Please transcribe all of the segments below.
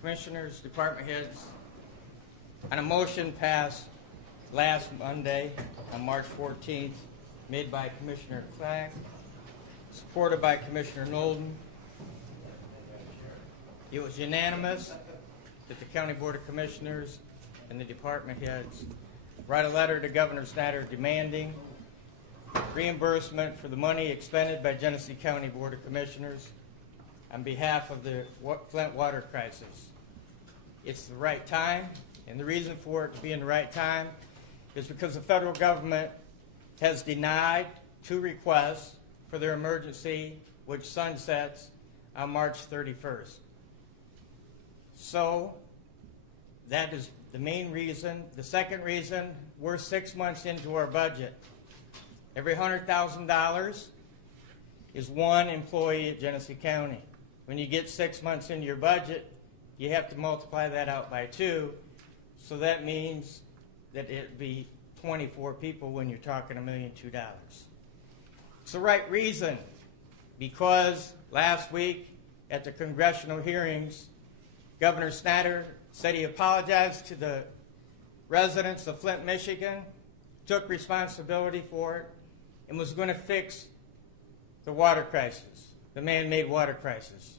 Commissioners, department heads, on a motion passed last Monday on March 14th, made by Commissioner Clack, supported by Commissioner Nolden. It was unanimous that the County Board of Commissioners and the department heads write a letter to Governor Snyder demanding reimbursement for the money expended by Genesee County Board of Commissioners on behalf of the Flint water crisis. It's the right time, and the reason for it to be in the right time is because the federal government has denied 2 requests for their emergency, which sunsets on March 31st. So that is the main reason. The second reason, we're 6 months into our budget. Every $100,000 is 1 employee at Genesee County. When you get 6 months into your budget, you have to multiply that out by 2. So that means that it'd be 24 people when you're talking $1,002,000. It's the right reason, because last week at the congressional hearings, Governor Snyder said he apologized to the residents of Flint, Michigan, took responsibility for it, and was going to fix the water crisis, the man-made water crisis.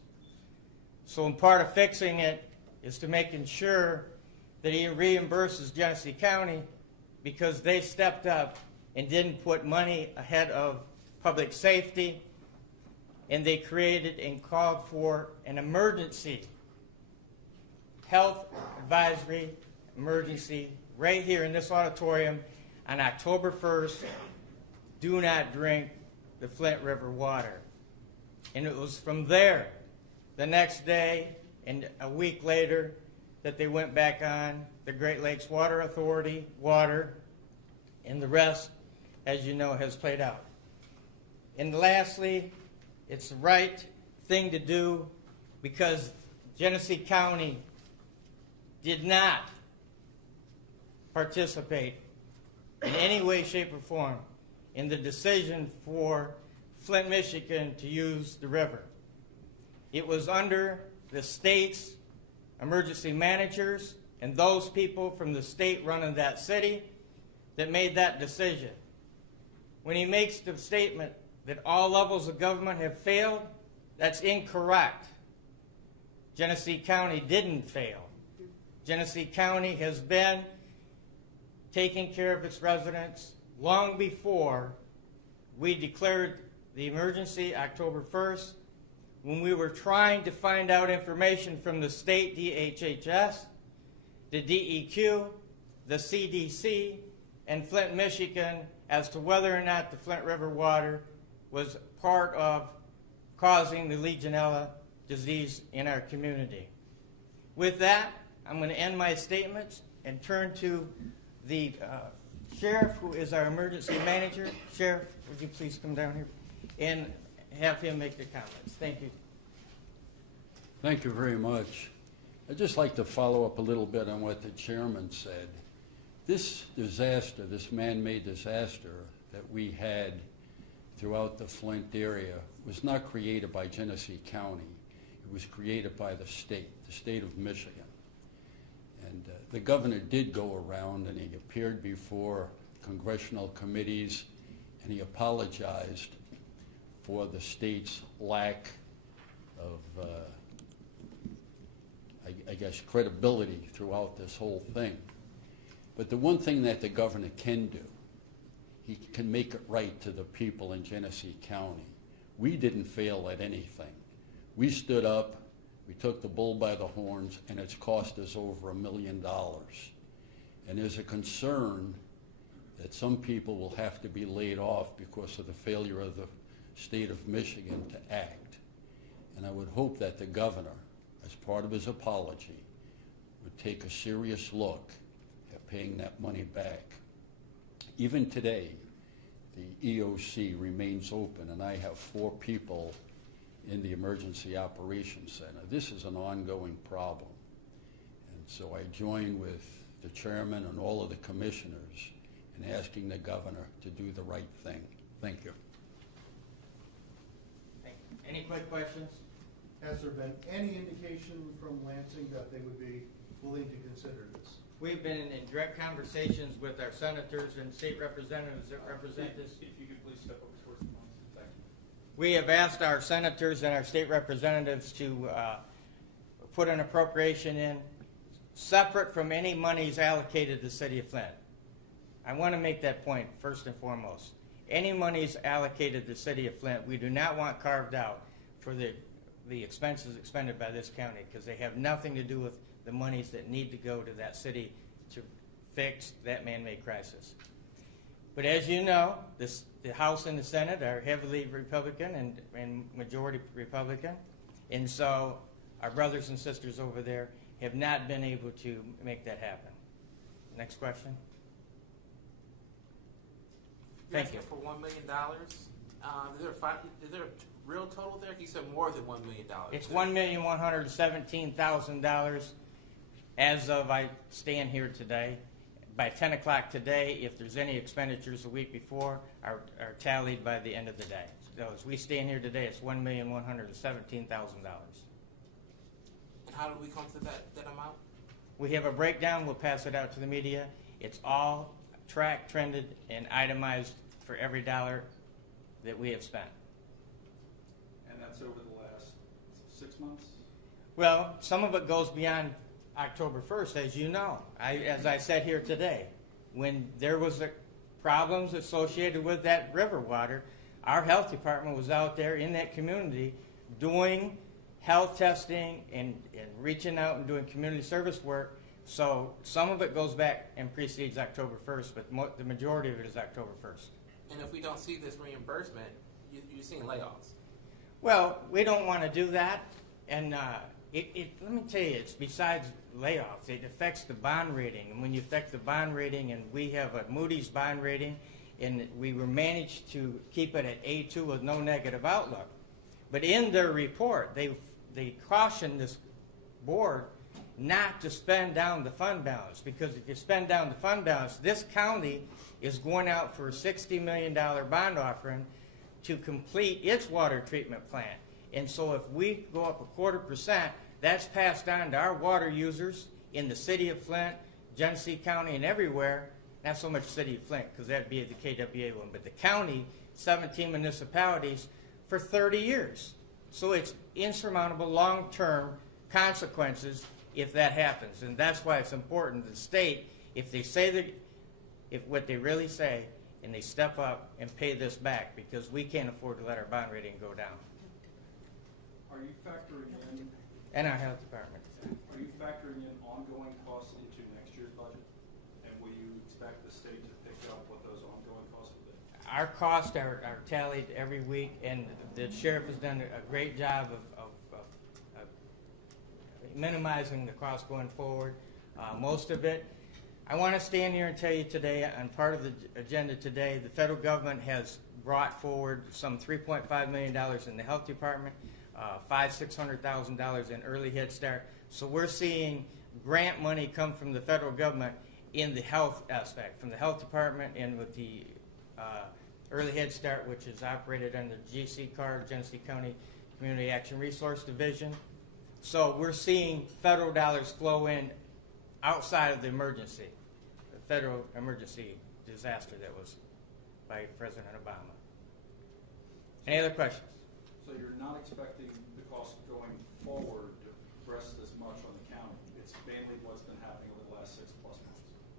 So in part of fixing it is to making sure that he reimburses Genesee County because they stepped up and didn't put money ahead of public safety, and they created and called for an emergency health advisory emergency right here in this auditorium on October 1st. Do not drink the Flint River water. And it was from there, the next day and a week later, that they went back on the Great Lakes Water Authority water, and the rest, as you know, has played out. And lastly, it's the right thing to do because Genesee County did not participate in any way, shape, or form in the decision for Flint, Michigan to use the river. It was under the state's emergency managers and those people from the state running that city that made that decision. When he makes the statement that all levels of government have failed, that's incorrect. Genesee County didn't fail. Genesee County has been taking care of its residents long before we declared the emergency October 1st, when we were trying to find out information from the state DHHS, the DEQ, the CDC, and Flint, Michigan as to whether or not the Flint River water was part of causing the Legionella disease in our community. With that, I'm going to end my statements and turn to the sheriff, who is our emergency manager. Sheriff, would you please come down here and have him make the comments. Thank you. Thank you very much. I'd just like to follow up a little bit on what the chairman said. This disaster, this man-made disaster that we had throughout the Flint area was not created by Genesee County. It was created by the state of Michigan. And the governor did go around and he appeared before congressional committees and he apologized for the state's lack of, I guess, credibility throughout this whole thing. But the one thing that the governor can do, he can make it right to the people in Genesee County. We didn't fail at anything. We stood up, we took the bull by the horns, and it's cost us over $1 million. And there's a concern that some people will have to be laid off because of the failure of the state of Michigan to act. And I would hope that the governor, as part of his apology, would take a serious look at paying that money back. Even today, the EOC remains open, and I have 4 people in the Emergency Operations Center. This is an ongoing problem. And so I join with the chairman and all of the commissioners in asking the governor to do the right thing. Thank you. Any quick questions? Has there been any indication from Lansing that they would be willing to consider this? We've been in direct conversations with our senators and state representatives that represent this. If you could please step over towards the mic. Thank you. We have asked our senators and our state representatives to put an appropriation in separate from any monies allocated to the city of Flint. I want to make that point first and foremost. Any monies allocated to the city of Flint, we do not want carved out for the expenses expended by this county, because they have nothing to do with the monies that need to go to that city to fix that man-made crisis. But as you know, the House and the Senate are heavily Republican and majority Republican, and so our brothers and sisters over there have not been able to make that happen. Next question. You're Thank you. asking for $1 million. Is there a real total there? You said more than $1 million. It's $1,117,000 as of I stand here today. By 10 o'clock today, if there's any expenditures a week before, are tallied by the end of the day. So as we stand here today, it's $1,117,000. And how did we come to that amount? We have a breakdown. We'll pass it out to the media. It's all tracked, trended, and itemized for every dollar that we have spent. And that's over the last 6 months? Well, some of it goes beyond October 1st, as you know. As I said here today, when there was problems associated with that river water, our health department was out there in that community doing health testing and reaching out and doing community service work. So some of it goes back and precedes October 1st, but the majority of it is October 1st. And if we don't see this reimbursement, you're seeing layoffs. Well, we don't want to do that. And let me tell you, it's besides layoffs. It affects the bond rating. And when you affect the bond rating, and we have a Moody's bond rating, and we were managed to keep it at A2 with no negative outlook. But in their report, they cautioned this board not to spend down the fund balance, because if you spend down the fund balance, this county is going out for a $60 million bond offering to complete its water treatment plant. And so if we go up 0.25%, that's passed on to our water users in the city of Flint, Genesee County, and everywhere. Not so much city of Flint, because that'd be the KWA one, but the county, 17 municipalities, for 30 years. So it's insurmountable long-term consequences if that happens. And that's why it's important the state, if they say that, if what they really say, and they step up and pay this back, because we can't afford to let our bond rating go down. Are you factoring in? And our health department. Are you factoring in ongoing costs into next year's budget? And will you expect the state to pick up what those ongoing costs will be? Our costs are tallied every week, and the sheriff has done a great job of minimizing the cost going forward. Most of it. I want to stand here and tell you today, on part of the agenda today, the federal government has brought forward some $3.5 million in the health department, $600,000 in early Head Start. So we're seeing grant money come from the federal government in the health aspect, from the health department, and with the early Head Start, which is operated under GC card, Genesee County Community Action Resource Division. So we're seeing federal dollars flow in outside of the emergency, the federal emergency disaster that was by President Obama. Any other questions? So you're not expecting the cost going forward to press this much on the county. It's mainly what's been happening over the last 6+ months.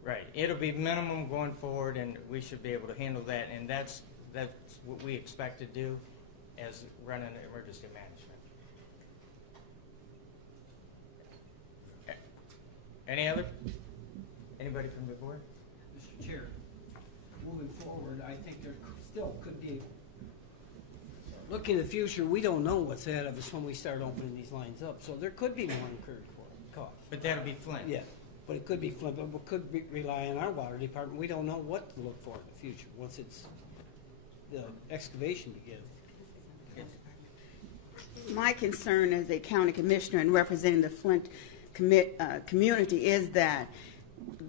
Right. It'll be minimum going forward, and we should be able to handle that. And that's what we expect to do as running emergency management. Any other? Anybody from the board? Mr. Chair, moving forward, I think there still could be, looking to the future, we don't know what's ahead of us when we start opening these lines up. So there could be more incurred cost. But that'll be Flint. Yeah, but it could be Flint, but we could rely on our water department. We don't know what to look for in the future once it's the excavation to give. My concern as a county commissioner and representing the Flint community is that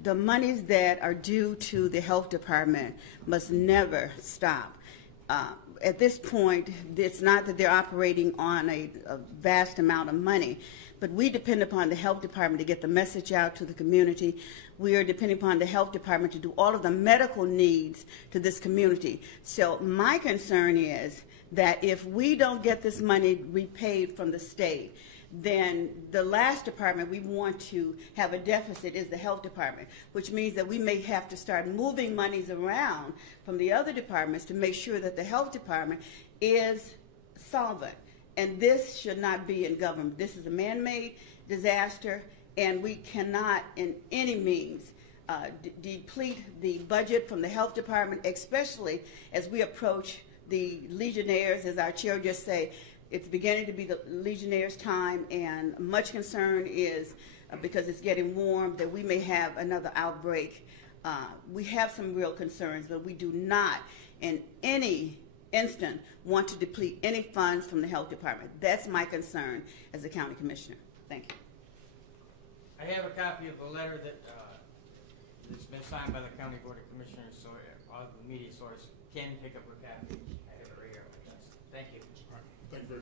the monies that are due to the health department must never stop. at this point, it's not that they're operating on a vast amount of money, but we depend upon the health department to get the message out to the community. We are depending upon the health department to do all of the medical needs to this community. So my concern is that if we don't get this money repaid from the state, then the last department we want to have a deficit is the health department, which means that we may have to start moving monies around from the other departments to make sure that the health department is solvent. And this should not be in government. This is a man-made disaster, and we cannot in any means deplete the budget from the health department, especially as we approach the Legionnaires, as our chair just said. It's beginning to be the Legionnaires' time, and much concern is because it's getting warm that we may have another outbreak. We have some real concerns, but we do not in any instant want to deplete any funds from the health department. That's my concern as a county commissioner. Thank you. I have a copy of the letter that's been signed by the County Board of Commissioners, so all the media source can pick up a copy. I have it right here. Thank you. Thank you very